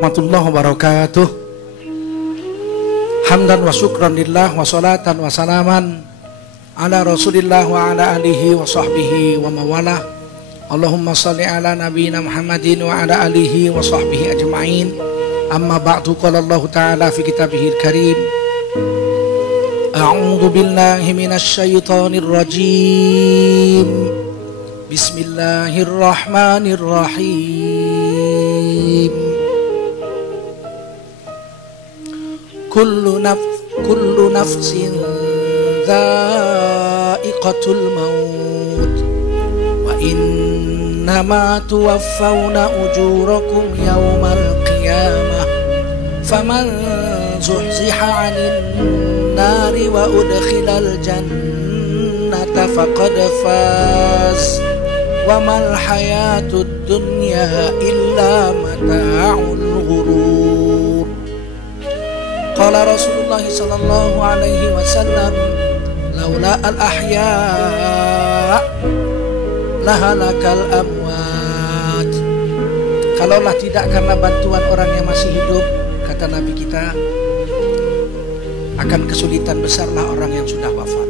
warahmatullahi wabarakatuh. Hamdan wa syukran lillah wa salatan wa salaman ala rasulillah wa ala alihi wa sahbihi wa mawalah. Allahumma salli ala nabiyina Muhammadin wa ala alihi wa sahbihi ajma'in. Amma ba'du, qala Allah ta'ala fi kitabihil karim, a'udzu billahi minasy syaithanir rajim. Bismillahirrahmanirrahim. Kullu nafsin dha'iqatul maut wa innama tuwaffawna ujurakum yawmal qiyamah faman zuhziha 'anil nari wa udkhilal jannata faqad faz wa mal hayatud dunya illa mata'ul ghurur. Qala Rasulullah sallallahu alaihi wasallam, laula al-ahya lahalakal amwat. Kalaulah tidak karena bantuan orang yang masih hidup, kata Nabi kita, akan kesulitan besarlah orang yang sudah wafat.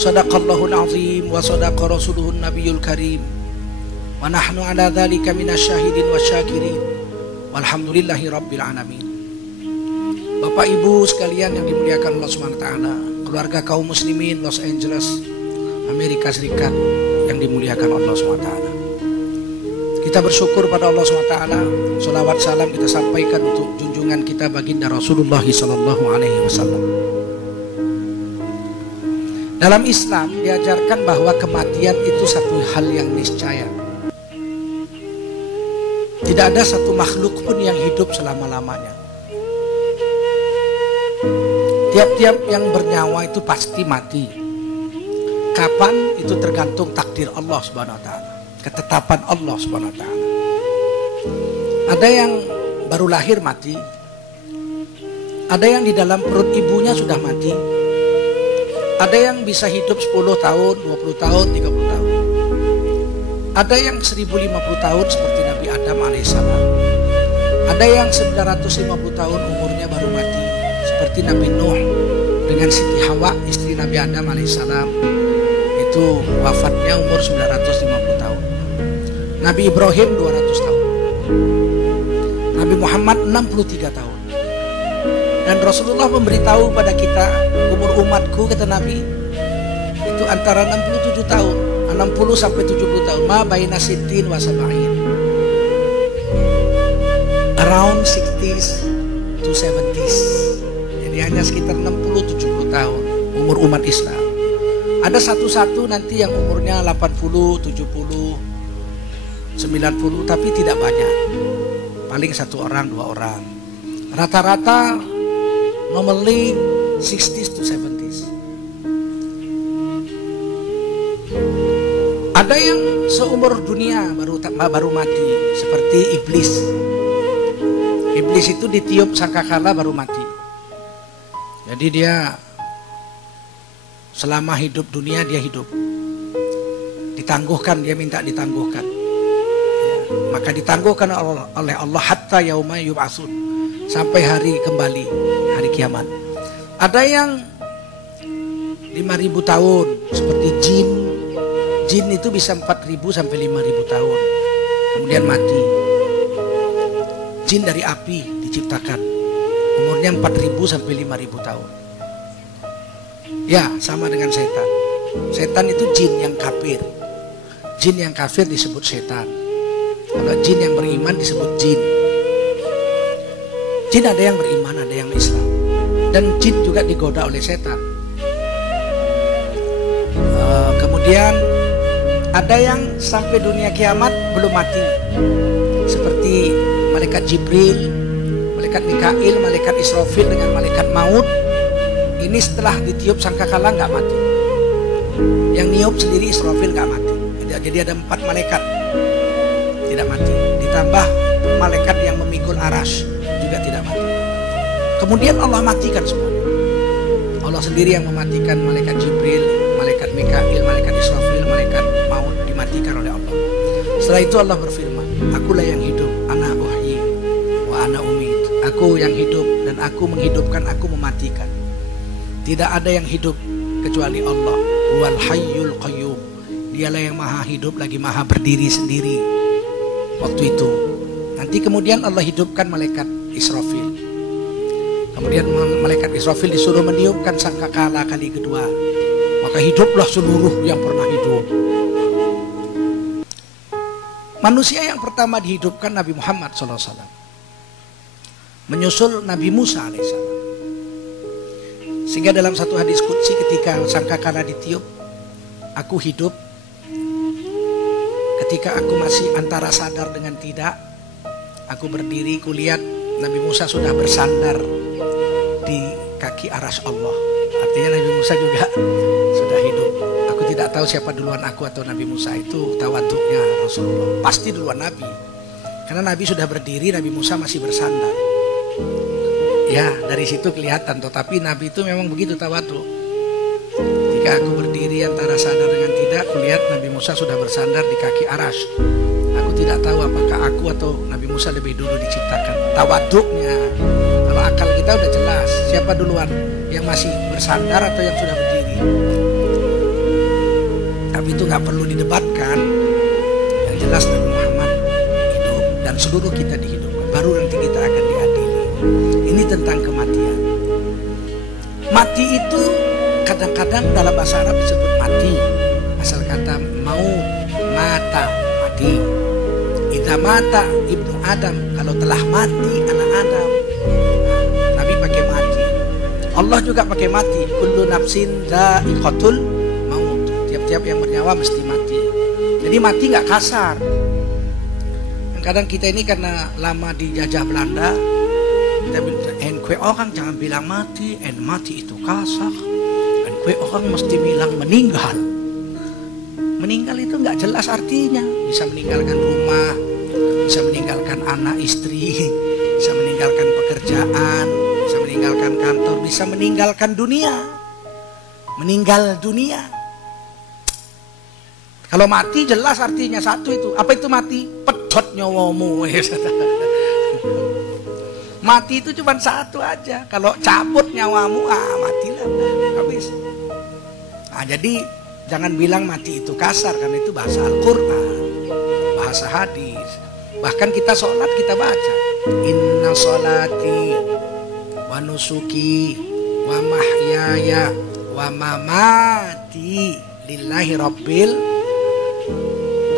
Shadaqallahul azim wa shadaqa rasuluhun nabiyul karim wa nahnu ala dzalika minasyahidin wasyakirin walhamdulillahi rabbil alamin. Bapak Ibu sekalian yang dimuliakan Allah SWT, keluarga kaum muslimin Los Angeles, Amerika Serikat yang dimuliakan Allah SWT. Kita bersyukur pada Allah SWT. Salawat salam kita sampaikan untuk junjungan kita baginda Rasulullah SAW. Dalam Islam diajarkan bahwa kematian itu satu hal yang niscaya. Tidak ada satu makhluk pun yang hidup selama-lamanya. Tiap-tiap yang bernyawa itu pasti mati. Kapan itu tergantung takdir Allah Subhanahu wa taala, ketetapan Allah Subhanahu wa taala. Ada yang baru lahir mati. Ada yang di dalam perut ibunya sudah mati. Ada yang bisa hidup 10 tahun, 20 tahun, 30 tahun. Ada yang 1050 tahun seperti Nabi Adam alaihissalam. Ada yang 950 tahun umurnya baru mati, seperti Nabi Nuh dengan Siti Hawa istri Nabi Adam alaihissalam, itu wafatnya umur 950 tahun. Nabi Ibrahim 200 tahun. Nabi Muhammad 63 tahun. Dan Rasulullah memberitahu pada kita, umur umatku kata Nabi itu antara 67 tahun, 60 sampai 70 tahun, ma baina sittin wa sab'in, around 60s to 70s. Jadi hanya sekitar 60-70 tahun umur umat Islam. Ada satu-satu nanti yang umurnya 80, 70, 90, tapi tidak banyak. Paling 1 orang, 2 orang. Rata-rata normally 60s to 70s. Ada yang seumur dunia baru mati, seperti iblis. Iblis itu ditiup sangkakala baru mati. Jadi dia selama hidup dunia dia hidup. Ditangguhkan, dia minta ditangguhkan. Ya, maka ditangguhkan oleh Allah hatta yauma yub'atsun, sampai hari kembali, hari kiamat. Ada yang 5.000 tahun seperti jin. Jin itu bisa 4.000 sampai 5.000 tahun. Kemudian mati. Jin dari api diciptakan. Umurnya 4.000 sampai 5.000 tahun. Ya, sama dengan setan. Setan itu jin yang kafir. Jin yang kafir disebut setan. Kalau jin yang beriman disebut jin. Jin ada yang beriman, ada yang Islam. Dan jin juga digoda oleh setan. Kemudian ada yang sampai dunia kiamat belum mati. Seperti malaikat Jibril, malaikat Mikail, malaikat Israfil dengan malaikat maut. Ini setelah ditiup sangkakala nggak mati. Yang niup sendiri Israfil nggak mati. Jadi ada 4 malaikat tidak mati. Ditambah malaikat yang memikul arash juga tidak mati. Kemudian Allah matikan semuanya. Allah sendiri yang mematikan malaikat Jibril, malaikat Mikail, malaikat Israfil, malaikat maut dimatikan oleh Allah. Setelah itu Allah berfirman, akulah yang hidup, ana uhyi Aku yang hidup dan aku menghidupkan, aku mematikan. Tidak ada yang hidup kecuali Allah. Wal hayyul qayyum. Dialah yang maha hidup lagi maha berdiri sendiri. Waktu itu nanti kemudian Allah hidupkan malaikat Israfil. Kemudian malaikat Israfil disuruh meniupkan sangkakala kali kedua. Maka hiduplah seluruh yang pernah hidup. Manusia yang pertama dihidupkan Nabi Muhammad SAW, menyusul Nabi Musa AS. Sehingga dalam satu hadis qudsi ketika sangkakala ditiup, aku hidup. Ketika aku masih antara sadar dengan tidak, aku berdiri, kulihat Nabi Musa sudah bersandar di kaki arsy Allah. Artinya Nabi Musa juga sudah hidup. Aku tidak tahu siapa duluan, aku atau Nabi Musa. Itu tawaduknya Rasulullah. Pasti duluan Nabi. Karena Nabi sudah berdiri, Nabi Musa masih bersandar. Ya, dari situ kelihatan. Tetapi Nabi itu memang begitu tawaduk. Ketika aku berdiri antara sadar dengan tidak, kulihat Nabi Musa sudah bersandar di kaki arsy. Aku tidak tahu apakah aku atau Nabi Musa lebih dulu diciptakan. Tawaduknya. Kalau akal kita udah jelas siapa duluan, yang masih bersandar atau yang sudah berdiri. Tapi itu nggak perlu didebatkan. Yang jelas Nabi Muhammad hidup dan seluruh kita dihidupkan. Baru nanti kita akan diadili. Ini tentang kematian. Mati itu kadang-kadang dalam bahasa Arab disebut mati. Asal kata maut, mata, mati. Idza mata ibnu Adam, kalau telah mati anak Adam. Nabi pakai mati. Allah juga pakai mati. Kullu nafsin dha'iqatul maut. Tiap-tiap yang bernyawa mesti mati. Jadi mati nggak kasar. Kadang kita ini karena lama dijajah Belanda, kita bilang, orang jangan bilang mati, mati itu kasar. Orang mesti bilang meninggal. Meninggal itu nggak jelas artinya. Bisa meninggalkan rumah, bisa meninggalkan anak istri, bisa meninggalkan pekerjaan, bisa meninggalkan kantor, bisa meninggalkan dunia. Meninggal dunia. Kalau mati jelas artinya satu itu. Apa itu mati? Pedot nyawamu. Mati itu cuma satu aja. Kalau cabut nyawamu, matilah, habis. Nah, jadi jangan bilang mati itu kasar, karena itu bahasa Al-Quran, bahasa hadis. Bahkan kita sholat kita baca, inna sholati wa nusuki wa mahyaya wa mamati lillahi rabbil.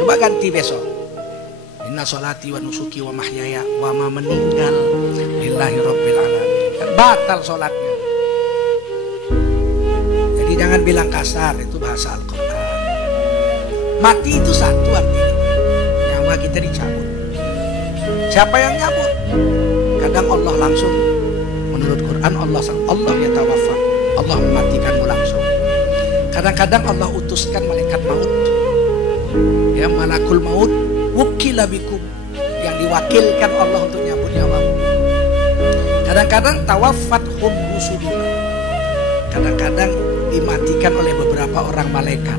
Coba ganti besok, inna sholati wa nusuki wa mahyaya wa ma meninggal lillahi rabbil alamin. Kan batal sholatnya. Jadi jangan bilang kasar, itu bahasa Al-Quran. Mati itu satu artinya, nyawa kita dicabut. Siapa yang nyabut? Kadang Allah langsung, menurut Quran Allah ya tawaffa, Allah mematikanmu langsung. Kadang-kadang Allah utuskan malaikat maut, ya malakul maut wukila bikum, yang diwakilkan Allah untuk nyabut nyawamu. Kadang-kadang tawaffat rusuluna, kadang-kadang dimatikan oleh beberapa orang malaikat.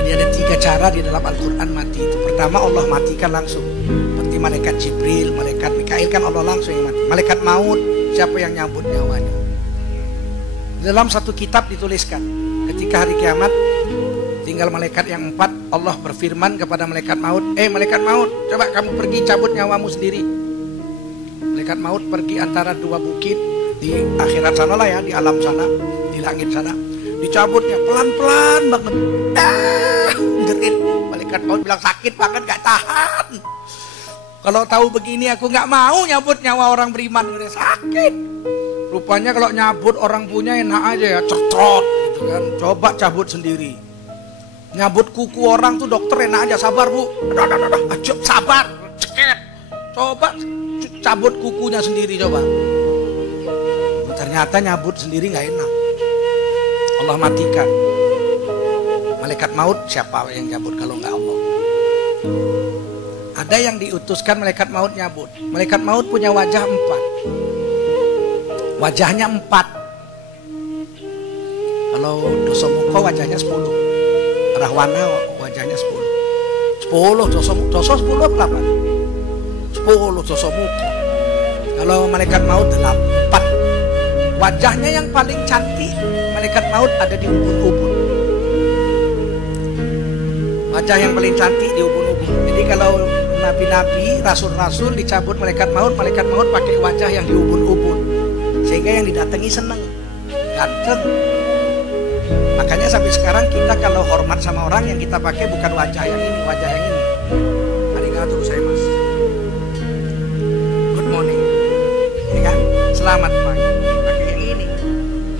Jadi ada 3 cara di dalam Al-Quran mati itu. Pertama, Allah matikan langsung, seperti malaikat Jibril, malaikat Mikail, kan Allah langsung yang mati. Malaikat maut, siapa yang nyabut nyawanya? Dalam satu kitab dituliskan, ketika hari kiamat tinggal malaikat yang 4, Allah berfirman kepada malaikat maut, malaikat maut, coba kamu pergi cabut nyawamu sendiri. Malaikat maut pergi antara 2 bukit di akhirat sana lah ya, di alam sana, di langit sana. Dicabutnya pelan-pelan banget. Gerit. Malaikat maut bilang sakit banget, gak tahan. Kalau tahu begini aku gak mau nyabut nyawa orang beriman, udah sakit. Rupanya kalau nyabut orang punya enak aja ya, cocot gitu kan. Coba cabut sendiri. Nyabut kuku orang tuh dokter enak aja, sabar bu. Sabar, ceket. Coba cabut kukunya sendiri coba. Ternyata nyabut sendiri nggak enak. Allah matikan. Malaikat maut siapa yang nyabut kalau nggak Allah? Ada yang diutuskan malaikat maut nyabut. Malaikat maut punya wajah 4. Wajahnya 4. Kalau dosomuko wajahnya 10. Rahwana wajahnya 10. 10 doso 10 apa 8? 10 10 sosomuko. Kalau malaikat maut 8. Wajahnya yang paling cantik malaikat maut ada di ubun-ubun. Wajah yang paling cantik di ubun-ubun. Jadi kalau nabi-nabi, rasul-rasul dicabut malaikat maut pakai wajah yang di ubun-ubun. Sehingga yang didatangi seneng, ganteng. Makanya sampai sekarang kita kalau hormat sama orang yang kita pakai bukan wajah yang ini, wajah yang ini. Arigatou gozaimasu. Good morning. Ya kan? Selamat pagi. Pakai yang ini.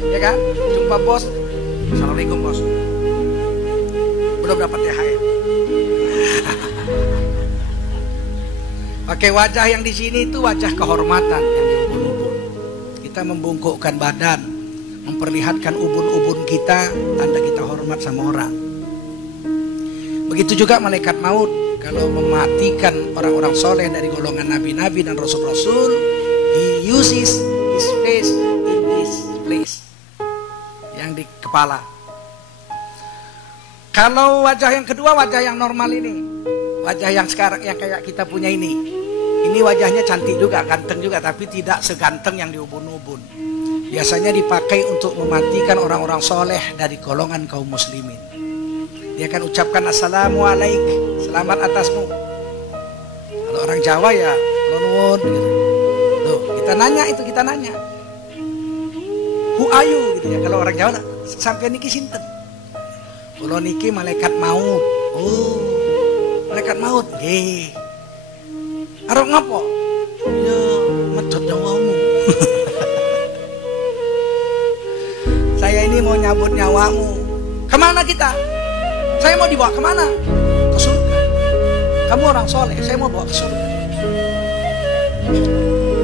Ya kan? Jumpa bos. Assalamualaikum bos. Belum dapat THR. Pakai wajah yang di sini itu wajah kehormatan yang di ubun-ubun. Kita membungkukkan badan, memperlihatkan ubun-ubun kita, tanda kita hormat sama orang. Begitu juga malaikat maut kalau mematikan orang-orang soleh dari golongan nabi-nabi dan rasul-rasul, he uses his face in this place, yang di kepala. Kalau wajah yang kedua, wajah yang normal ini, wajah yang sekarang yang kayak kita punya ini wajahnya cantik juga, ganteng juga, tapi tidak seganteng yang di ubun-ubun. Biasanya dipakai untuk mematikan orang-orang soleh dari golongan kaum muslimin. Dia akan ucapkan assalamualaikum, selamat atasmu. Kalau orang Jawa ya nuwun gitu. Tuh, kita nanya, who are you gitu ya. Kalau orang Jawa sampai niki sinten? Kalau niki malaikat maut. Oh, malaikat maut. Nggih. Arep ngapo? Ya, medhot nyawamu. Saya ini mau nyabut nyawamu. Kemana kita? Saya mau dibawa kemana? Ke surga. Kamu orang soleh, saya mau bawa ke surga.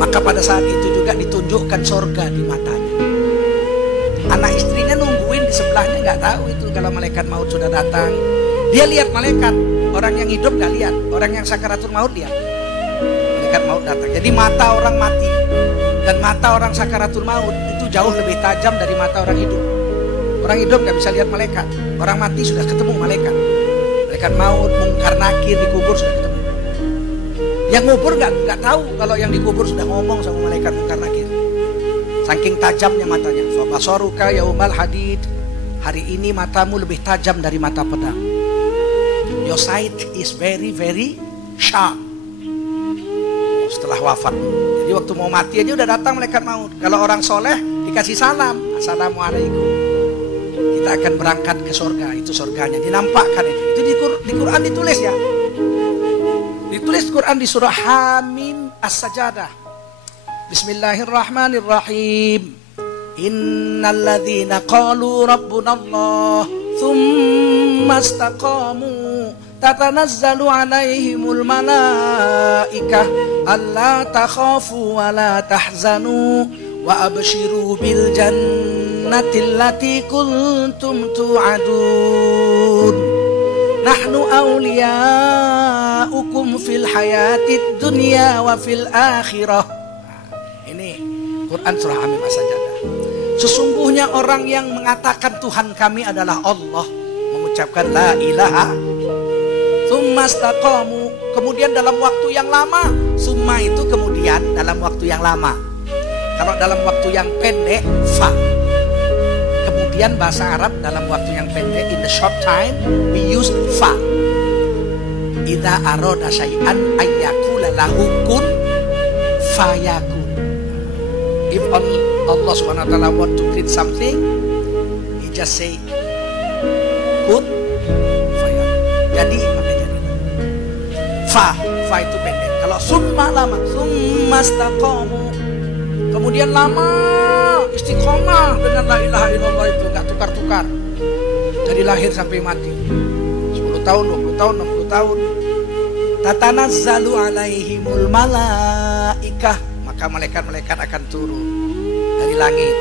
Maka pada saat itu juga ditunjukkan surga di matanya. Anak istrinya nungguin di sebelahnya, nggak tahu itu kalau malaikat maut sudah datang. Dia lihat malaikat. Orang yang hidup nggak lihat, orang yang sakaratul maut lihat. Malaikat maut datang. Jadi mata orang mati dan mata orang sakaratul maut itu jauh lebih tajam dari mata orang hidup. Orang hidup nggak bisa lihat malaikat, orang mati sudah ketemu malaikat. Malaikat maut, mungkar nakir dikubur sudah ketemu. Yang ngubur nggak tahu kalau yang dikubur sudah ngomong sama malaikat mungkar nakir. Saking tajamnya matanya. Fabasaruka yaumal hadid. Hari ini matamu lebih tajam dari mata pedang. Your sight is very very sharp. Setelah wafat. Jadi waktu mau mati aja udah datang malaikat maut. Kalau orang soleh dikasih salam, assalamualaikum. Kita akan berangkat ke surga, itu surganya. Dinampakkan itu. Itu di Quran ditulis ya. Ditulis Quran di surah Hamim As-Sajadah. Bismillahirrahmanirrahim. Innal ladzina qalu rabbunallah tsumma istaqamu tatanazzalu alaihimul malaikah alla takhafu wa la tahzanu wa abshiru bil jannati allati kuntum tu'adun nahnu awliyaukum fil hayatid dunya wa fil akhirah. Ini Quran surah Hamim As-Sajadah. Sesungguhnya orang yang mengatakan Tuhan kami adalah Allah, mengucapkan la ilaha tsumma istaqamu, kemudian dalam waktu yang lama. Summa itu kemudian dalam waktu yang lama. Kalau dalam waktu yang pendek fa. Kemudian bahasa Arab dalam waktu yang pendek, in the short time we use fa. Idza arada syai'an ayyakula lahu kun fayakun. If Allah Subhanahu wa taala want to create something, he just say kun fayakun. Jadi maka jadi. Fa itu pendek. Kalau summa lama, summa istaqamu. Kemudian lama istiqomah dengan la ilaha illallah itu enggak tukar-tukar. Dari lahir sampai mati. 10 tahun, 20 tahun, 60 tahun. Tatanazzalu alaihimul malaikah, maka malaikat-malaikat akan turun dari langit.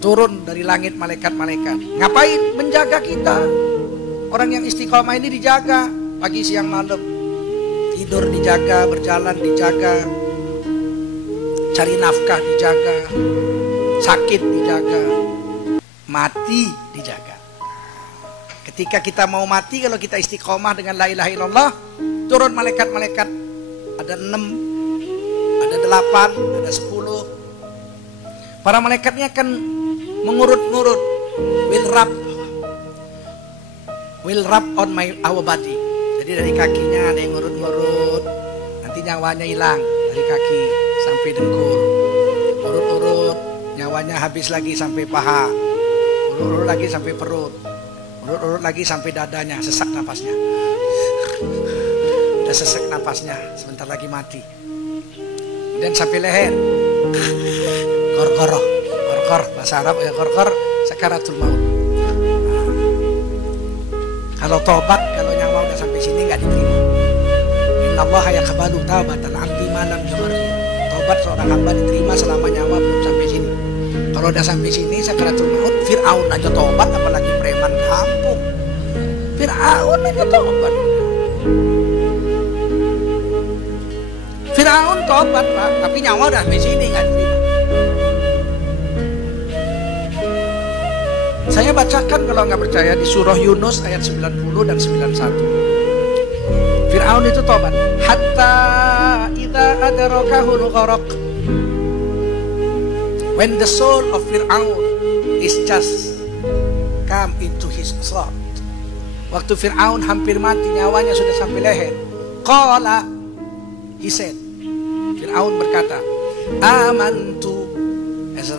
Turun dari langit malaikat-malaikat. Ngapain? Menjaga kita. Orang yang istiqomah ini dijaga pagi siang malam. Tidur dijaga, berjalan dijaga, cari nafkah dijaga, sakit dijaga, mati dijaga. Ketika kita mau mati, kalau kita istiqomah dengan la ilaha illallah, turun malaikat-malaikat ada 6, ada 8, ada 10. Para malaikatnya akan mengurut-ngurut. Will rub on our body. Jadi dari kakinya ada yang ngurut-ngurut. Nanti nyawanya hilang dari kaki sampai dengkul. Urut-urut, nyawanya habis lagi sampai paha. Urut-urut lagi sampai perut. Urut-urut lagi sampai dadanya, sesak napasnya. Udah sesak napasnya, sebentar lagi mati. Dan sampai leher. Korkor, bahasa Arab ya korkor, sakaratul maut. Kalau tobat, kalau nyawa udah sampai sini nggak diterima. Innallaha yaqbalu taubatan 'abdi ma lam yughargir. Tobat seorang hamba diterima selama nyawa belum sampai sini. Kalau udah sampai sini sakaratul maut, Fir'aun aja tobat, apalagi preman kampung. Fir'aun aja tobat. Fir'aun tobat, Pak, tapi nyawa udah sampai sini nggak diterima. Saya bacakan kalau nggak percaya di surah Yunus ayat 90 dan 91. Fir'aun itu tobat. Hatta idza adrakahul gharaq. When the soul of Fir'aun is just come into his throat. Waktu Fir'aun hampir mati, nyawanya sudah sampai leher. Qala, he said, Fir'aun berkata, amantu. As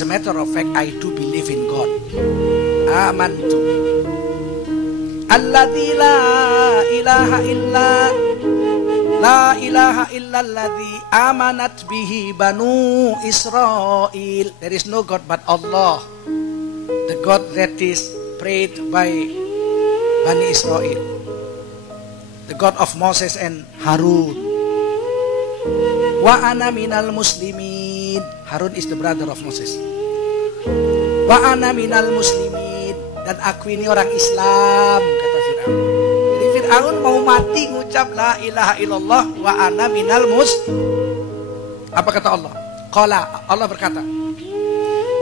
a matter of fact, I do believe in God. Amantu. Alladzi la ilaha illa alladzi amanat bihi banu Israel. There is no God but Allah, the God that is prayed by Bani Israel, the God of Moses and Harun. Wa ana minal muslimin. Harun is the brother of Moses. Wa ana minal muslimin, dan aku ini orang Islam, kata Fir'aun. Jadi Fir'aun mau mati ngucap la ilaha illallah wa ana minal Apa kata Allah? Qala, Allah berkata,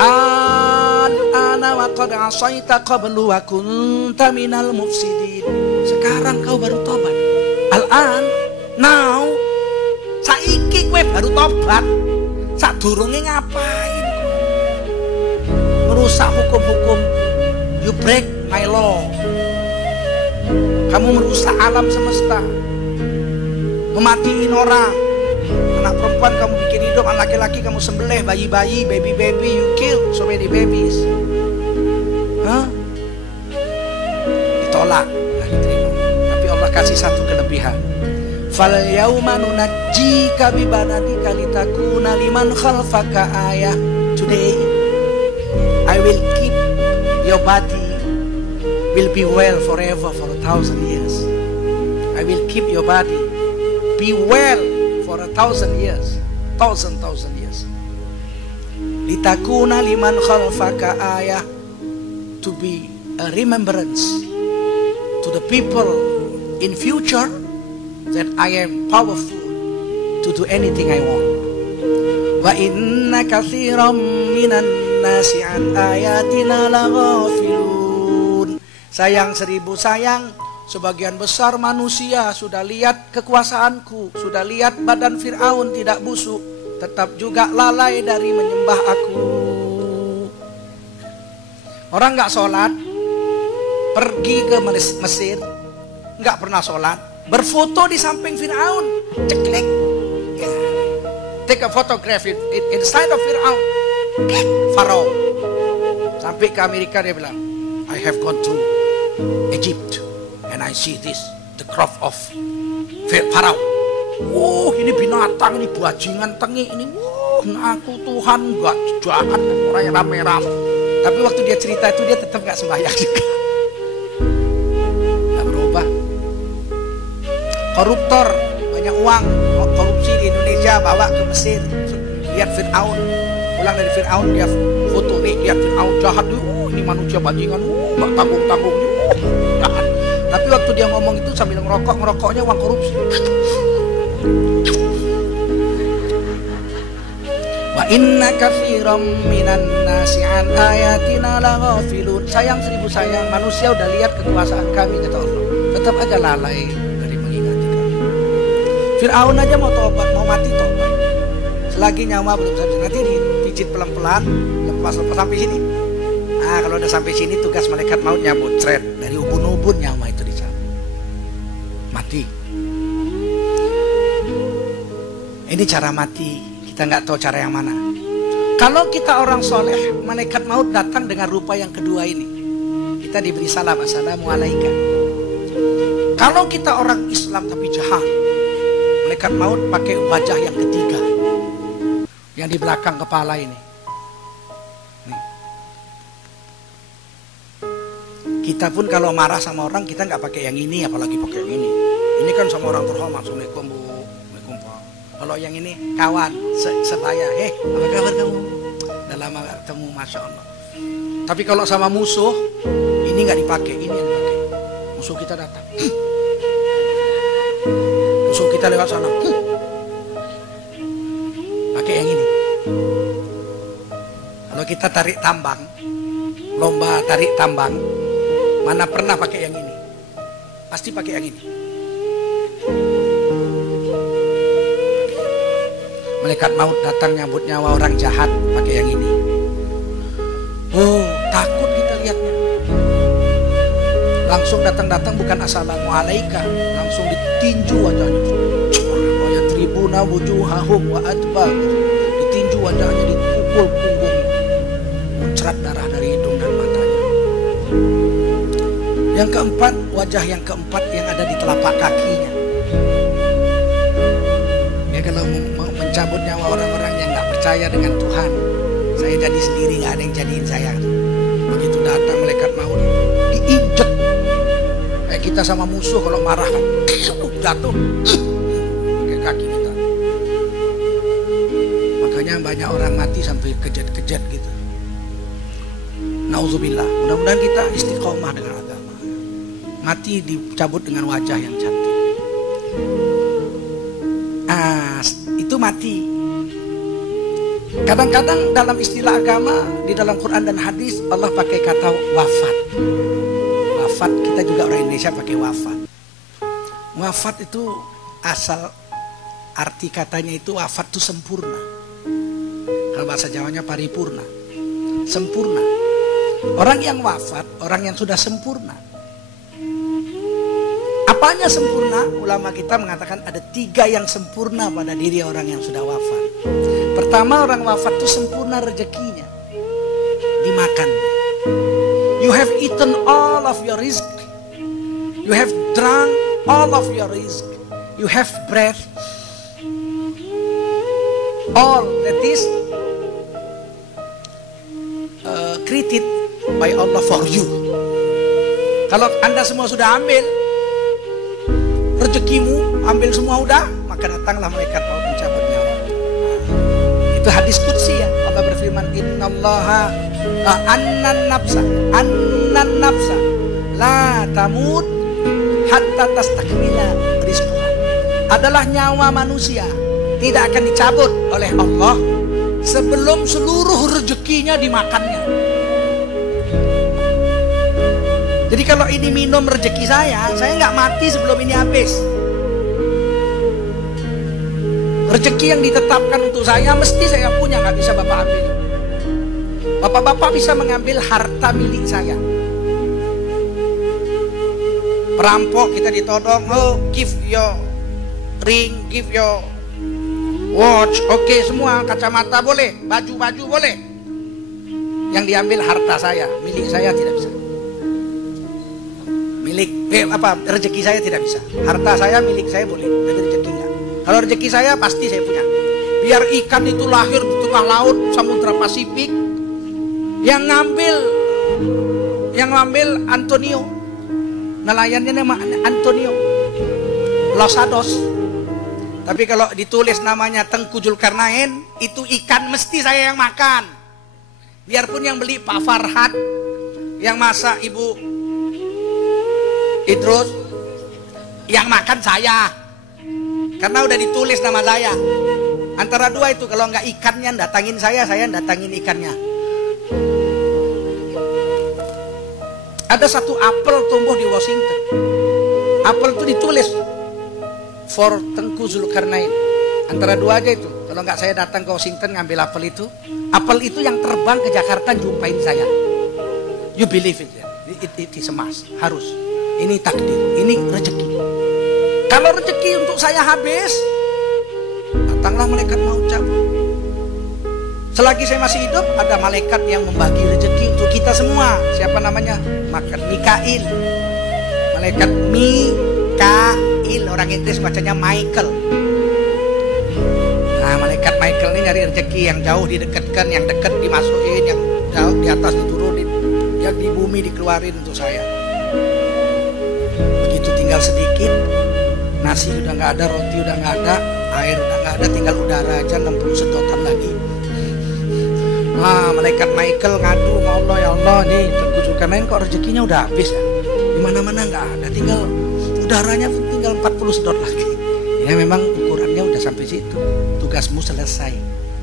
al-ana wa qad asaita qablu wa kunta minal mufsidin. Sekarang kau baru tobat. Al-an, now, saiki kowe baru tobat. Sadurunge ngapain? Merusak hukum-hukum. You break my law. Kamu merusak alam semesta. Mematiin orang. Anak perempuan kamu bikin hidup, anak laki-laki kamu sembelih, bayi-bayi, baby-baby, you kill so many babies. Hah? Ditolak, nggak diterima. Tapi Allah kasih satu kelebihan. Fal yauma nunajjika bi banatika litakuna liman khalfaka ayah. Today I will keep your body will be well forever for 1,000 years. I will keep your body be well for 1,000 years. 1,000 years. Litakuna liman khalfaka ayah, to be a remembrance to the people in future that I am powerful to do anything I want. Wa inna katsiran minan nasi an ayatina laghafilun. Sayang seribu sayang, sebagian besar manusia sudah lihat kekuasaanku, sudah lihat badan Fir'aun tidak busuk, tetap juga lalai dari menyembah aku. Orang nggak sholat, pergi ke Mesir, nggak pernah sholat, berfoto di samping Fir'aun, ceklik, yeah. Take a photograph inside of Fir'aun, klik, Pharaoh. Sampai ke Amerika dia bilang, I have gone to Egypt and I see this, the crop of Pharaoh. Oh, ini binatang, ini bajingan tengik ini. Aku Tuhan nggak jahat, orang yang rame-rame. Tapi waktu dia cerita itu dia tetap nggak sembahyang juga, nggak berubah. Koruptor, banyak uang, korupsi di Indonesia, bawa ke Mesir, lihat Fir'aun, pulang dari Fir'aun dia foto nih, lihat Fir'aun jahat, ini manusia bajingan, nggak tanggung-tanggung, jahat. Tapi waktu dia ngomong itu sambil ngerokoknya uang korupsi. Wa inna katsiran minan nasi an ayatina laghafilun. Sayang seribu sayang, manusia udah lihat kekuasaan kami, kata Allah, tetap aja lalai dari mengingati kami. Fir'aun aja mau tobat, mau mati tobat. Selagi nyawa belum sampai, nanti dipijit pelan-pelan, lepas sampai sini. Nah, kalau udah sampai sini tugas malaikat maut nyabut, cret dari ubun-ubun nyawa itu dicabut. Mati. Ini cara mati. Kita nggak tahu cara yang mana. Kalau kita orang soleh, malaikat maut datang dengan rupa yang kedua ini. Kita diberi salam, assalamualaikum. Kalau kita orang Islam tapi jahat, malaikat maut pakai wajah yang ketiga, yang di belakang kepala ini. Nih. Kita pun kalau marah sama orang, kita nggak pakai yang ini, apalagi pakai yang ini. Ini kan sama orang terhormat, assalamualaikum bu, assalamualaikum pak. Kalau yang ini kawan, sebaya, apa kabar kamu? Udah lama gak ketemu, masya Allah. Tapi kalau sama musuh, ini nggak dipakai, ini yang dipakai. Musuh kita datang, musuh kita lewat sana, pakai yang ini. Kalau kita tarik tambang, lomba tarik tambang, mana pernah pakai yang ini? Pasti pakai yang ini. Malaikat maut datang nyambut nyawa orang jahat pakai yang ini. Oh, takut kita lihatnya. Langsung datang bukan assalamualaikum, langsung ditinju wajahnya. Wa yatribuna wujuhahum wa adbar. Ditinju wajahnya, dipukul punggungnya. Muncrat darah dari hidung dan matanya. Yang keempat, wajah yang keempat yang ada di telapak kakinya. Ya, kalau mau mencabut nyawa orang-orang yang nggak percaya dengan Tuhan, saya jadi sendiri, nggak ada yang jadiin saya. Begitu datang malaikat maut, diinjek. Kayak kita sama musuh kalau marah kan, jatuh pakai kaki kita. Makanya banyak orang mati sampai kejat-kejat gitu. Nauzubillah. Mudah-mudahan kita istiqomah dengan agama. Mati dicabut dengan wajah yang cantik. Itu mati. Kadang-kadang dalam istilah agama, di dalam Quran dan hadis, Allah pakai kata wafat. Wafat, kita juga orang Indonesia pakai wafat. Wafat itu asal arti katanya itu wafat itu sempurna. Kalau bahasa Jawanya paripurna, sempurna. Orang yang wafat, orang yang sudah sempurna. Apanya sempurna? Ulama kita mengatakan ada 3 yang sempurna pada diri orang yang sudah wafat. Pertama, orang wafat itu sempurna rezekinya, dimakan. You have eaten all of your rizq. You have drunk all of your rizq. You have breath. All that is created by Allah for you. Kalau Anda semua sudah ambil rezekimu, ambil semua udah, maka datanglah malaikat maut mencabut nyawa. Itu hadis qudsi ya. Allah berfirman, innallaha annan nafsa la tamut hatta tastakmila rizquha. Adalah nyawa manusia tidak akan dicabut oleh Allah sebelum seluruh rezekinya dimakannya. Jadi kalau ini minum rezeki saya nggak mati sebelum ini habis. Rezeki yang ditetapkan untuk saya mesti saya punya, nggak bisa Bapak ambil. Bapak-bapak bisa mengambil harta milik saya. Perampok kita ditodong, oh give your ring, give your watch, oke, semua, kacamata boleh, baju-baju boleh. Yang diambil harta saya, milik saya tidak bisa. Rezeki saya tidak bisa. Harta saya milik saya boleh, tapi rezekinya. Kalau rezeki saya pasti saya punya. Biar ikan itu lahir di tengah laut Samudra Pasifik, yang ngambil Antonio, nelayannya nama Antonio Losados. Tapi kalau ditulis namanya Tengku Zulkarnain, itu ikan mesti saya yang makan. Biarpun yang beli Pak Farhad, yang masak Ibu Idrus, yang makan saya, karena udah ditulis nama saya. Antara dua itu, kalau nggak ikannya datangin saya datangin ikannya. Ada satu apel tumbuh di Washington. Apel itu ditulis for Tengku Zulkarnain. Antara dua aja itu. Kalau nggak saya datang ke Washington ngambil apel itu yang terbang ke Jakarta jumpain saya. You believe it, it is a must, harus. Ini takdir, ini rezeki. Kalau rezeki untuk saya habis, datanglah malaikat maut cabut. Selagi saya masih hidup, ada malaikat yang membagi rezeki untuk kita semua. Siapa namanya? Mikail. Malaikat Mikail, orang Inggris bacanya Michael. Nah, malaikat Michael ini nyari rezeki, yang jauh didekatkan, yang dekat dimasukin, yang jauh di atas diturunin, yang di bumi dikeluarin untuk saya. Begitu tinggal sedikit, nasi udah nggak ada, roti udah nggak ada, air udah nggak ada, tinggal udara aja 60 sedotan lagi. Malaikat Michael ngadu sama Allah, ya Allah nih Tengku Zulkarnain kok rezekinya udah habis ya? Dimana-mana nggak ada, tinggal udaranya tinggal 40 sedot lagi. Ya memang ukurannya udah sampai situ. Tugasmu selesai.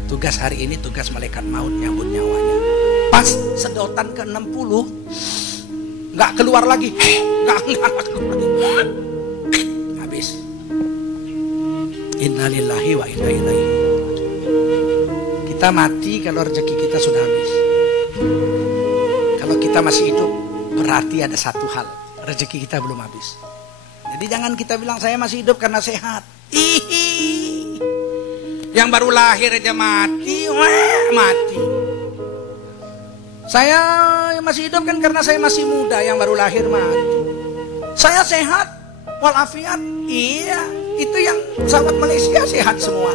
Tugas hari ini tugas malaikat maut nyambut nyawanya. Pas sedotan ke 60 nggak keluar lagi, nggak keluar lagi. Habis. Innalillahi wa inna ilaihi. Kita mati kalau rezeki kita sudah habis. Kalau kita masih hidup berarti ada satu hal, rezeki kita belum habis. Jadi jangan kita bilang saya masih hidup karena sehat. Yang baru lahir aja mati, mati. Saya masih hidup kan karena saya masih muda, yang baru lahir mati. Saya sehat walafiat. Iya, itu yang sahabat Malaysia sehat semua.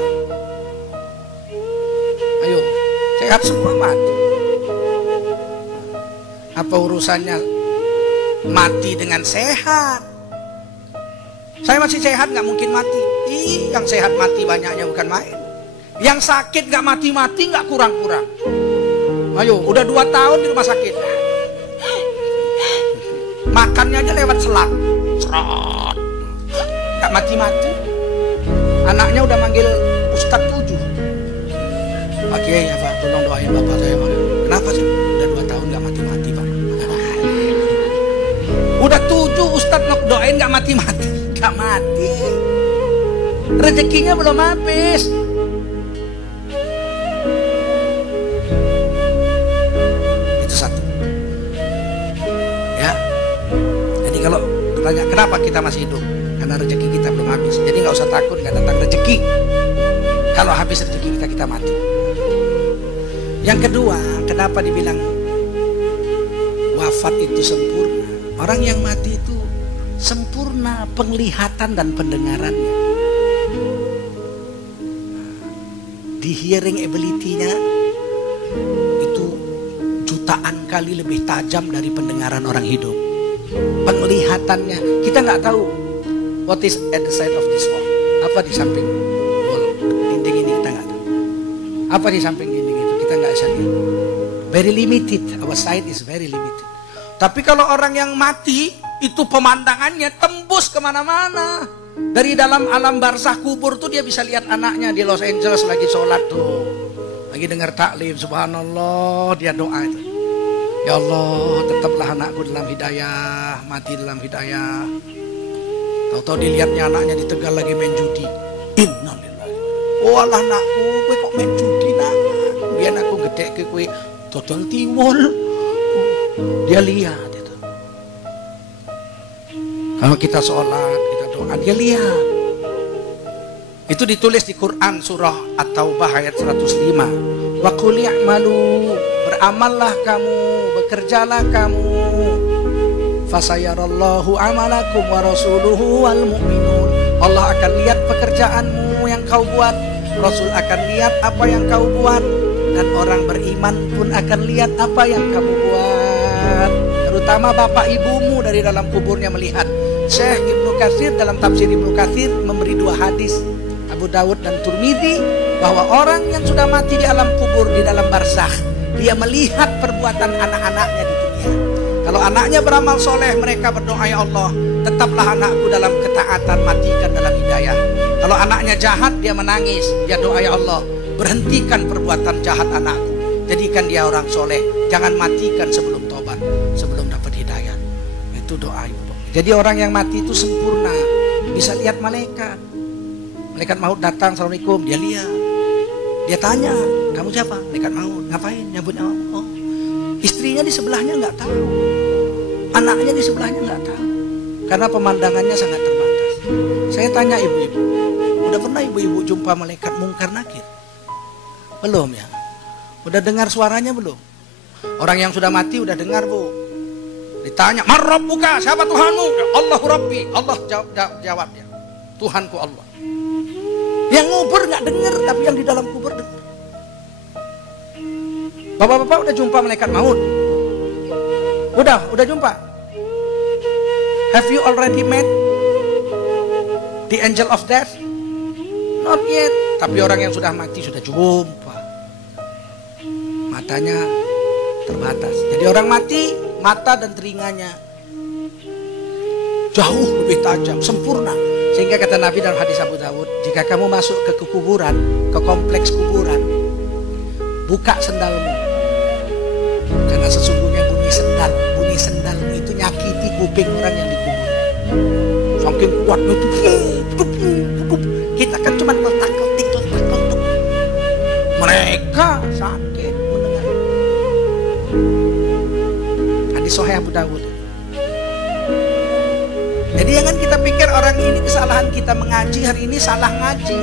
Ayo, sehat semua mati. Apa urusannya mati dengan sehat? Saya masih sehat, nggak mungkin mati. Yang sehat mati banyaknya bukan main. Yang sakit nggak mati-mati, nggak kurang-kurang. Ayo, udah 2 tahun di rumah sakit. Makannya aja lewat selang, serot, nggak mati-mati. Anaknya udah manggil Ustadz 7. Pak Kiai ya Pak, tolong doain bapak saya Pak. Kenapa sih? Udah 2 tahun nggak mati-mati Pak. Udah 7 Ustadz doain nggak mati-mati. Nggak mati. Rezekinya belum habis. Itu satu. Ya. Jadi kalau tanya kenapa kita masih hidup? Karena rezeki kita belum habis. Jadi nggak usah takut nggak datang rezeki. Kalau habis rezeki kita mati. Yang kedua, kenapa dibilang wafat itu sempurna? Orang yang mati itu sempurna penglihatan dan pendengarannya. Di hearing ability-nya itu jutaan kali lebih tajam dari pendengaran orang hidup. Penglihatannya, kita nggak tahu what is at the side of this wall. Apa di samping wall dinding ini kita nggak tahu. Apa di samping dinding itu kita nggak bisa lihat. Very limited, our sight is very limited. Tapi kalau orang yang mati itu pemandangannya tembus kemana-mana. Dari dalam alam barzah kubur tuh dia bisa lihat anaknya di Los Angeles lagi sholat tuh, lagi dengar taklim, subhanallah, dia doa itu, ya Allah tetaplah anakku dalam hidayah, mati dalam hidayah. Tahu-tahu dilihatnya anaknya di Tegal lagi main judi. Innalillahi. Oh alah anakku, kowe kok main judi nak? Biar aku gede ke kowe dodol tiwul. Dia lihat itu. Kalau kita sholat, kita doa, dia lihat. Itu ditulis di Quran surah At-Taubah ayat 105. Wa qul i'malu, beramallah kamu, bekerjalah kamu. Fasayarallahu amalakum wa rasuluhu wal mu'minun. Allah akan lihat pekerjaanmu yang kau buat, Rasul akan lihat apa yang kau buat, dan orang beriman pun akan lihat apa yang kamu buat. Terutama bapak ibumu dari dalam kuburnya melihat. Syekh Ibnu Katsir dalam tafsir Ibnu Katsir memberi 2 hadis, Abu Dawud dan Turmidi, bahwa orang yang sudah mati di alam kubur, di dalam barzakh, dia melihat perbuatan anak-anaknya di dunia. Kalau anaknya beramal soleh, mereka berdoa, ya Allah tetaplah anakku dalam ketaatan, matikan dalam hidayah. Kalau anaknya jahat, dia menangis, dia doa, ya Allah berhentikan perbuatan jahat anakku, jadikan dia orang soleh, jangan matikan sebelum tobat, sebelum dapat hidayah. Itu doa ibu. Jadi orang yang mati itu sempurna, bisa lihat malaikat. Malaikat maut datang, assalamualaikum. Dia lihat, dia tanya, kamu siapa? Malaikat maut. Ngapain? Nyambut nyawa. Oh, istrinya di sebelahnya nggak tahu, anaknya di sebelahnya nggak tahu, karena pemandangannya sangat terbatas. Saya tanya ibu-ibu, udah pernah ibu-ibu jumpa malaikat mungkar nakir? Belum ya? Udah dengar suaranya belum? Orang yang sudah mati udah dengar, Bu. Ditanya, "Man rabbuka?" Siapa Tuhanmu? "Allahu Rabbi." Allah jawabnya, Tuhanku Allah. Yang ngubur nggak dengar, tapi yang di dalam kubur dengar. Bapak-bapak udah jumpa malaikat maut? Udah jumpa? Have you already met the angel of death? Not yet. Tapi orang yang sudah mati sudah jumpa. Matanya terbatas. Jadi orang mati, mata dan telinganya jauh lebih tajam, sempurna. Sehingga kata Nabi dalam hadis Abu Dawud, jika kamu masuk ke kuburan, ke kompleks kuburan, buka sendalmu. Karena sesungguhnya bunyi sendal itu nyakiti kuping orang yang dikubur. Saking kuatnya itu, kita kan cuma letak-letik. Mereka sakit mendengar. Hadis Sahih Abu Dawud. Jadi jangan kita pikir orang ini kesalahan kita mengaji, hari ini salah ngaji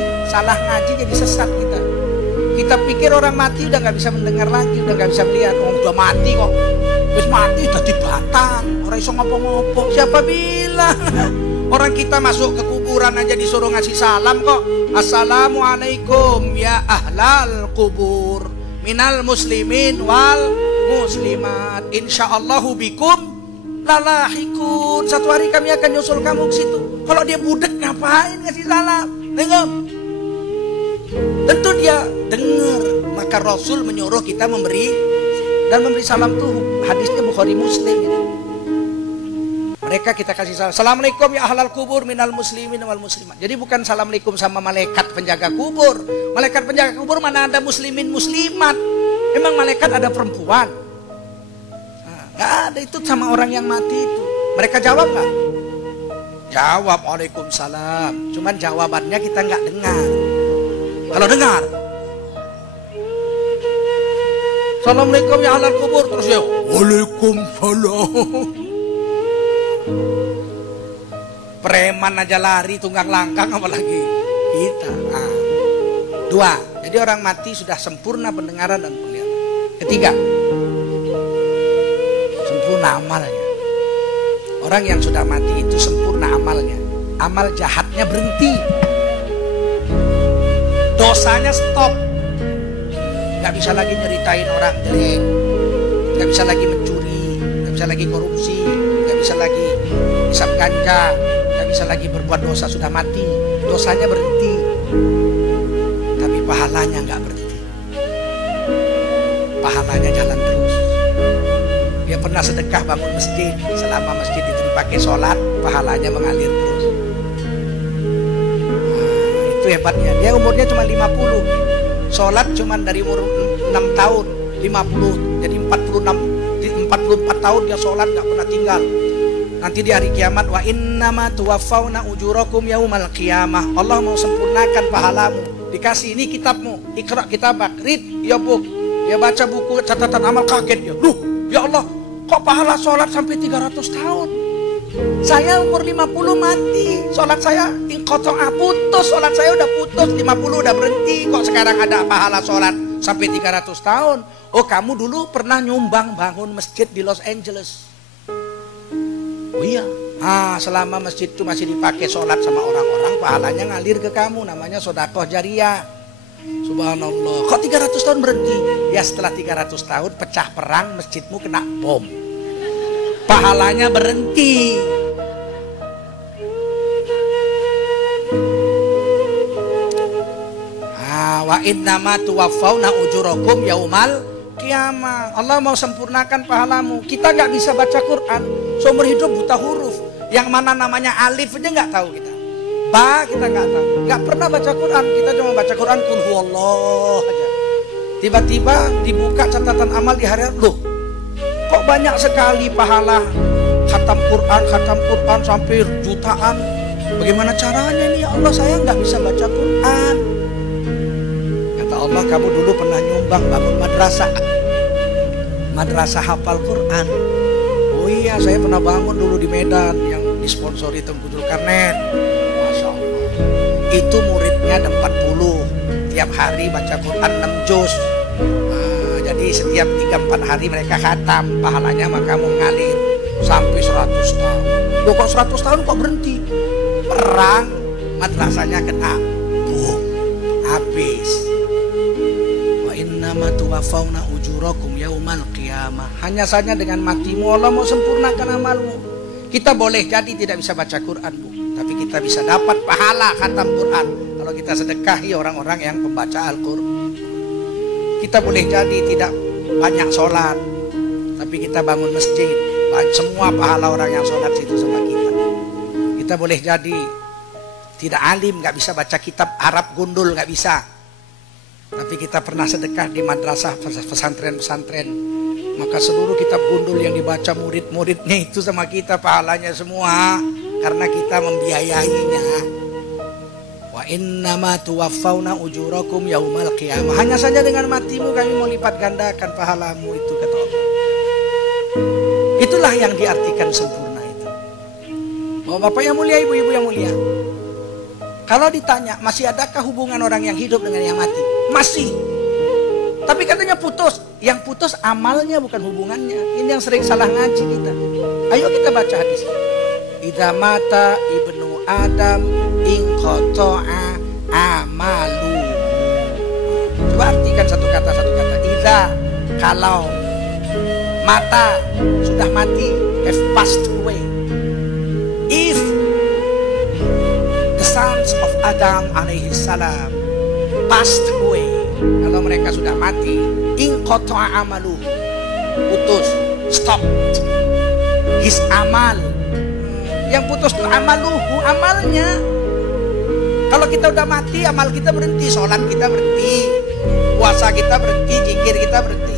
jadi sesat kita. Kita pikir orang mati udah nggak bisa mendengar lagi, udah nggak bisa melihat. Oh, udah mati kok, terus mati udah di batang, orang iso ngopo-ngopo. Siapa bilang? Orang kita masuk ke kuburan aja disuruh ngasih salam kok. Assalamualaikum ya ahlal kubur, minal muslimin wal muslimat, insyaallahu bikum lalahikun. Satu hari kami akan nyusul kamu ke situ. Kalau dia budek ngapain ngasih salam? Dengar. Tentu dia dengar. Maka Rasul menyuruh kita memberi salam tuh. Hadisnya Bukhari Muslim. Mereka kita kasih salam. Assalamualaikum ya ahlal kubur minal muslimin wal muslimat. Jadi bukan assalamualaikum sama malaikat penjaga kubur. Malaikat penjaga kubur mana ada muslimin muslimat? Emang malaikat ada perempuan? Nggak ada, itu sama orang yang mati itu. Mereka jawab nggak? Jawab waalaikumsalam. Cuman jawabannya kita nggak dengar. Kalau dengar, assalamualaikum ya ahlal kubur, terus ya waalaikumsalam. Preman aja lari tunggang langkang, apalagi kita. Dua, jadi orang mati sudah sempurna pendengaran dan penglihatan. Ketiga, sempurna amalnya. Orang yang sudah mati itu sempurna amalnya. Amal jahatnya berhenti, dosanya stop. Gak bisa lagi nyeritain orang jelek, gak bisa lagi mencuri, gak bisa lagi korupsi, gak bisa lagi hisap ganja, gak bisa lagi berbuat dosa. Sudah mati, dosanya berhenti, tapi pahalanya gak berhenti. Pahalanya jalan terus. Dia pernah sedekah bangun masjid, selama masjid itu dipakai sholat, pahalanya mengalir terus. Itu hebatnya. Dia umurnya cuma 50, sholat cuma dari umur 6 tahun, 50, jadi 44 tahun dia sholat gak pernah tinggal. Nanti di hari kiamat, wa innama tuwaffawna ujurakum yaumal qiyamah. Allah mau sempurnakan pahalamu. Dikasih ini kitabmu, Iqra kitabak, read your book. Dia baca buku catatan amal, kaget dia. Loh, ya Allah, kok pahala sholat sampai 300 tahun? Saya umur 50 mati, sholat saya putus, sholat saya udah putus, 50 udah berhenti. Kok sekarang ada pahala sholat sampai 300 tahun? Oh, kamu dulu pernah nyumbang bangun masjid di Los Angeles. Oh iya, selama masjid itu masih dipakai sholat sama orang-orang, pahalanya ngalir ke kamu, namanya sedekah jariyah. Subhanallah. Kok 300 tahun berhenti? Ya setelah 300 tahun pecah perang, masjidmu kena bom, pahalanya berhenti. Wa innama tuwaffawna ujurakum yaumal qiyamah. Allah mau sempurnakan pahalamu. Kita nggak bisa baca Quran, seumur hidup buta huruf. Yang mana namanya alif aja nggak tahu kita. Ba kita nggak tahu. Nggak pernah baca Quran. Kita cuma baca Quran qul huwallah aja. Tiba-tiba dibuka catatan amal di hari, loh, kok banyak sekali pahala khatam Quran sampai jutaan. Bagaimana caranya nih ya Allah, saya nggak bisa baca Quran. Kata Allah, kamu dulu pernah nyumbang bangun madrasah hafal Quran. Oh iya, saya pernah bangun dulu di Medan yang disponsori Tengku Zulkarnain. Masya Allah. Itu muridnya ada 40. Tiap hari baca Quran 6 juz. Jadi setiap 3-4 hari mereka khatam. Pahalanya maka mengalir sampai 100 tahun. Loh kok 100 tahun kok berhenti? Perang, madrasahnya kena bom, habis. Wa innama tuwaffawna ujurakum yaumal qiyamah. Hanya saja dengan matimu Allah mau sempurnakan amalmu. Kita boleh jadi tidak bisa baca Quran, Bu, tapi kita bisa dapat pahala khatam Quran kalau kita sedekahi orang-orang yang pembaca Al-Quran. Kita boleh jadi tidak banyak sholat, tapi kita bangun masjid. Semua pahala orang yang sholat itu sama kita. Kita boleh jadi tidak alim, nggak bisa baca kitab Arab gundul, nggak bisa. Tapi kita pernah sedekah di madrasah pesantren-pesantren. Maka seluruh kitab gundul yang dibaca murid-muridnya itu sama kita pahalanya semua. Karena kita membiayainya. Wa innama tuwaffawna ujurakum yaumal qiyamah. Hanya saja dengan matimu kami mau lipat gandakan pahalamu itu, kata Allah. Itulah yang diartikan sempurna. Bapak yang mulia, ibu-ibu yang mulia, kalau ditanya masih adakah hubungan orang yang hidup dengan yang mati? Masih. Tapi katanya putus. Yang putus amalnya bukan hubungannya. Ini yang sering salah ngaji kita. Ayo kita baca hadis. Idza mata ibnu Adam inqata'a amalu. Coba artikan satu kata. Idza, kalau, mata, sudah mati, have passed away. If the sons of Adam alaihi salam passed away, kalau mereka sudah mati, inqata'a amalu, putus, stop his amal. Yang putus itu amaluhu, amalnya. Kalau kita udah mati, amal kita berhenti, sholat kita berhenti, puasa kita berhenti, zikir kita berhenti,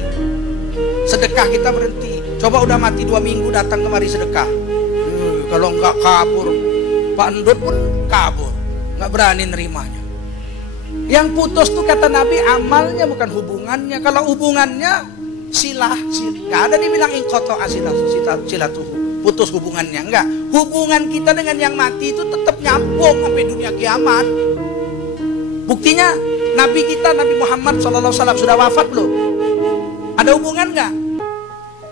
sedekah kita berhenti. Coba udah mati 2 minggu datang kemari sedekah. Kalau enggak kabur, Pak Endut pun kabur, enggak berani nerimanya. Yang putus tuh kata Nabi amalnya bukan hubungannya. Kalau hubungannya silah, enggak ada dibilang inqata'a silatuhu, putus hubungannya, enggak. Hubungan kita dengan yang mati itu tetap nyambung sampai dunia kiamat. Buktinya Nabi kita, Nabi Muhammad SAW sudah wafat belum? Ada hubungan enggak?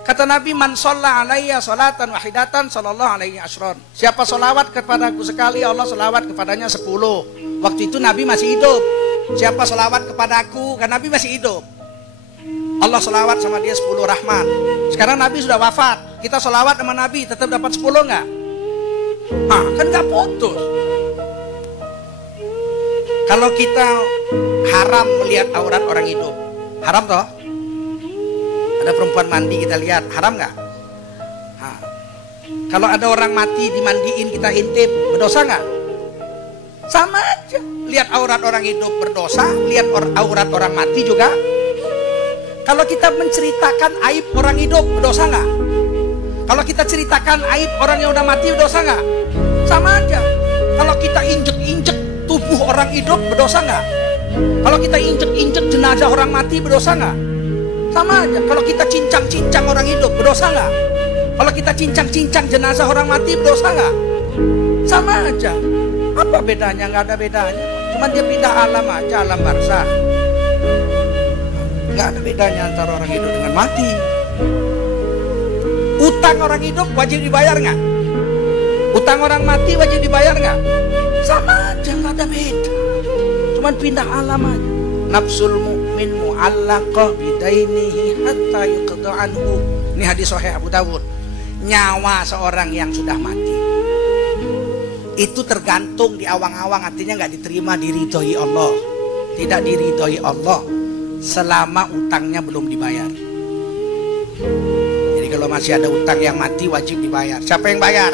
Kata Nabi, man sholla alayya sholatan wahidatan sallallahu alaihi asyron. Siapa sholawat kepadaku sekali, Allah sholawat kepadanya 10. Waktu itu Nabi masih hidup. Siapa sholawat kepadaku, kan Nabi masih hidup, Allah sholawat sama dia 10 rahmat. Sekarang Nabi sudah wafat, kita sholawat sama Nabi tetap dapat 10 enggak? Kan enggak putus. Kalau kita haram melihat aurat orang hidup, haram toh? Ada perempuan mandi kita lihat, haram nggak? Kalau ada orang mati dimandiin kita intip, berdosa nggak? Sama aja. Lihat aurat orang hidup berdosa, lihat aurat orang mati juga. Kalau kita menceritakan aib orang hidup, berdosa nggak? Kalau kita ceritakan aib orang yang udah mati, berdosa nggak? Sama aja. Kalau kita injek-injek tubuh orang hidup, berdosa nggak? Kalau kita injek-injek jenazah orang mati, berdosa nggak? Sama aja. Kalau kita cincang-cincang orang hidup, berdosa nggak? Kalau kita cincang-cincang jenazah orang mati, berdosa nggak? Sama aja. Apa bedanya? Nggak ada bedanya. Cuma dia pindah alam aja, alam barzah. Nggak ada bedanya antara orang hidup dengan mati. Utang orang hidup wajib dibayar nggak? Utang orang mati wajib dibayar nggak? Sama aja, nggak ada beda. Cuma pindah alam aja. Nafsul mu'min mu'allaqah bidainihi hatta yuqda anhu. Ini hadis sahih Abu Dawud. Nyawa seorang yang sudah mati itu tergantung di awang-awang, artinya nggak diterima, diridhoi Allah. Tidak diridhoi Allah selama utangnya belum dibayar. Jadi kalau masih ada utang yang mati wajib dibayar. Siapa yang bayar?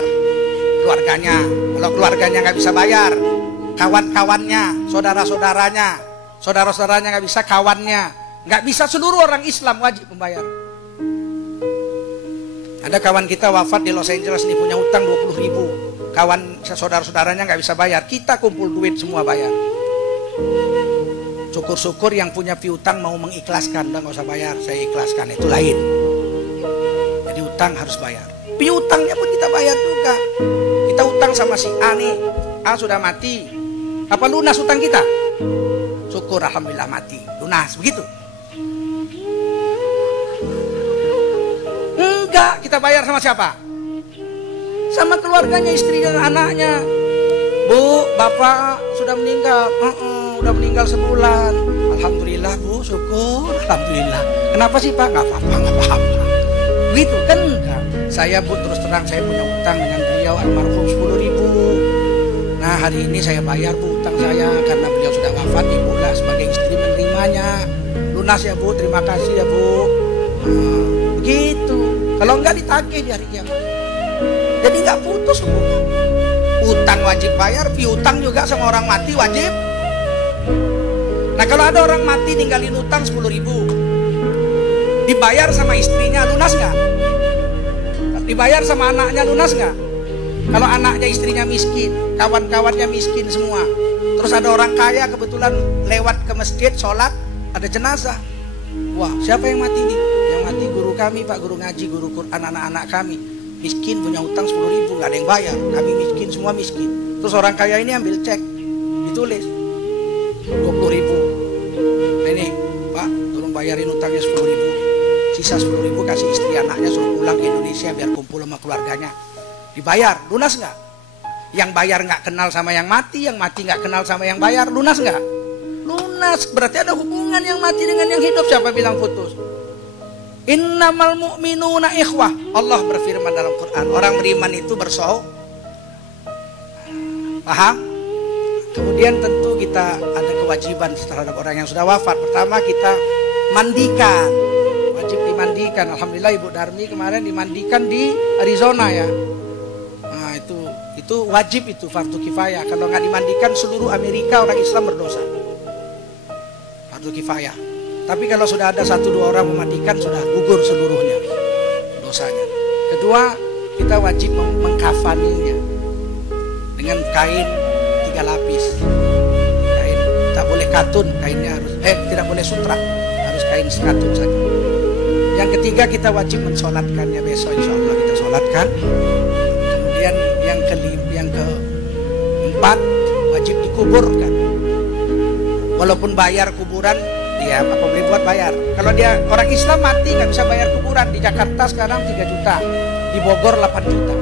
Keluarganya. Kalau keluarganya nggak bisa bayar, kawan-kawannya, saudara-saudaranya. Saudara-saudaranya nggak bisa, kawannya nggak bisa, seluruh orang Islam wajib membayar. Ada kawan kita wafat di Los Angeles nih, punya utang 20.000. Kawan saudara-saudaranya nggak bisa bayar, kita kumpul duit semua bayar. Syukur-syukur yang punya piutang mau mengikhlaskan, udah nggak usah bayar, saya ikhlaskan, itu lain. Jadi utang harus bayar. Piutangnya pun kita bayar juga. Kita utang sama si A nih, A sudah mati, apa lunas utang kita? Syukur, alhamdulillah mati, lunas, begitu. Enggak, kita bayar sama siapa? Sama keluarganya, istrinya, anaknya. Bu, bapak sudah meninggal. Udah meninggal sebulan. Alhamdulillah bu, syukur, alhamdulillah. Kenapa sih pak? Gak apa-apa, gak apa-apa. Begitu kan enggak. Saya bu, terus terang saya punya utang dengan beliau almarhum 10.000. Nah hari ini saya bayar bu utang saya, karena beliau sudah wafat, ibu lah sebagai istri menerimanya. Lunas ya bu, terima kasih ya bu. Begitu. Kalau enggak ditagih di hari kiamat. Jadi enggak putus hubungan. Utang wajib bayar, piutang juga sama orang mati wajib. Nah kalau ada orang mati ninggalin utang 10.000, dibayar sama istrinya, lunas nggak? Dibayar sama anaknya, lunas nggak? Kalau anaknya istrinya miskin, kawan-kawannya miskin semua, terus ada orang kaya kebetulan lewat ke masjid sholat, ada jenazah. Wah, siapa yang mati nih? Yang mati guru kami pak, guru ngaji, guru Quran, anak-anak kami miskin, punya utang 10.000, nggak ada yang bayar, kami miskin, semua miskin. Terus orang kaya ini ambil cek, ditulis 20.000. Nah ini pak, tolong bayarin utangnya 10.000, sisa 10.000 kasih istri anaknya, suruh pulang ke Indonesia biar kumpul sama keluarganya. Dibayar, lunas nggak? Yang bayar nggak kenal sama yang mati nggak kenal sama yang bayar, lunas nggak? Lunas. Berarti ada hubungan yang mati dengan yang hidup. Siapa bilang putus? Innamal mu'minuna ikhwah. Allah berfirman dalam Quran, orang beriman itu bersaudara. Paham? Kemudian tentu kita ada kewajiban terhadap orang yang sudah wafat. Pertama kita mandikan, wajib dimandikan. Alhamdulillah Ibu Darmi kemarin dimandikan di Arizona ya. Nah itu wajib, itu fardu kifayah. Kalau nggak dimandikan seluruh Amerika orang Islam berdosa. Fardu kifayah. Tapi kalau sudah ada 1-2 orang memandikan, sudah gugur seluruhnya dosanya. Kedua, kita wajib mengkafaninya dengan kain 3 lapis. Kain, tak boleh katun, kainnya harus tidak boleh sutra, harus kain katun saja. Yang ketiga, kita wajib mensolatkannya besok, insya Allah kita solatkan. Kemudian yang keempat, wajib dikuburkan. Walaupun bayar kuburan, dia apa boleh buat bayar. Kalau dia orang Islam mati nggak bisa bayar kuburan. Di Jakarta sekarang 3 juta, di Bogor 8 juta.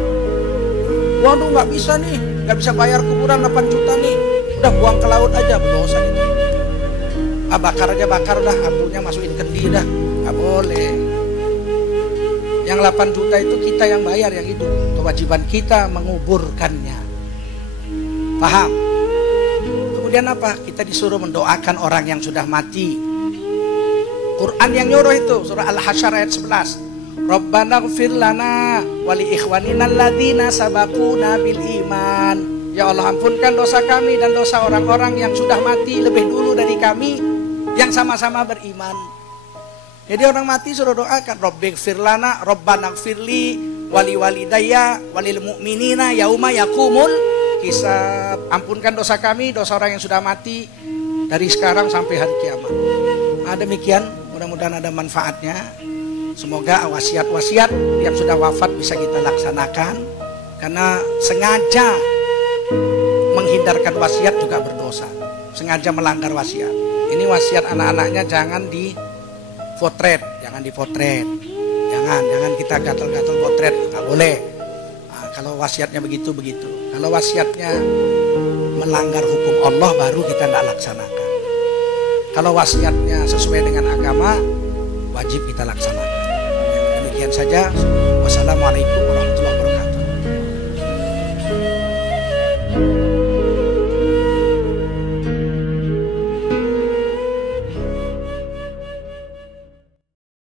Waduh nggak bisa nih, nggak bisa bayar kuburan 8 juta nih, udah buang ke laut aja, berdosa gitu. Bakar aja, bakar dah, abunya masukin kendi dah, nggak boleh. Yang 8 juta itu kita yang bayar, yang hidup. Kewajiban kita menguburkannya. Paham? Kemudian apa? Kita disuruh mendoakan orang yang sudah mati. Quran yang nyuruh itu, surah Al-Hasyr ayat 11. Rabbana ighfir lana wa li ikhwanina alladzina sabaquna bil iman. Ya Allah, ampunkan dosa kami dan dosa orang-orang yang sudah mati lebih dulu dari kami yang sama-sama beriman. Jadi orang mati suruh doakan, Rabbighfir lana, Rabbana ighfirli wa li walidayya wa lil mu'minina yauma yaqumul hisab. Ampunkan dosa kami, dosa orang yang sudah mati dari sekarang sampai hari kiamat. Nah, demikian, mudah-mudahan ada manfaatnya. Semoga wasiat-wasiat yang sudah wafat bisa kita laksanakan. Karena sengaja menghindarkan wasiat juga berdosa. Sengaja melanggar wasiat. Ini wasiat anak-anaknya jangan dipotret, jangan dipotret. Jangan kita gatal-gatal potret, nggak boleh. Nah, kalau wasiatnya begitu. Kalau wasiatnya melanggar hukum Allah baru kita nggak laksanakan. Kalau wasiatnya sesuai dengan agama, wajib kita laksanakan. Demikian saja. Wassalamualaikum warahmatullahi wabarakatuh.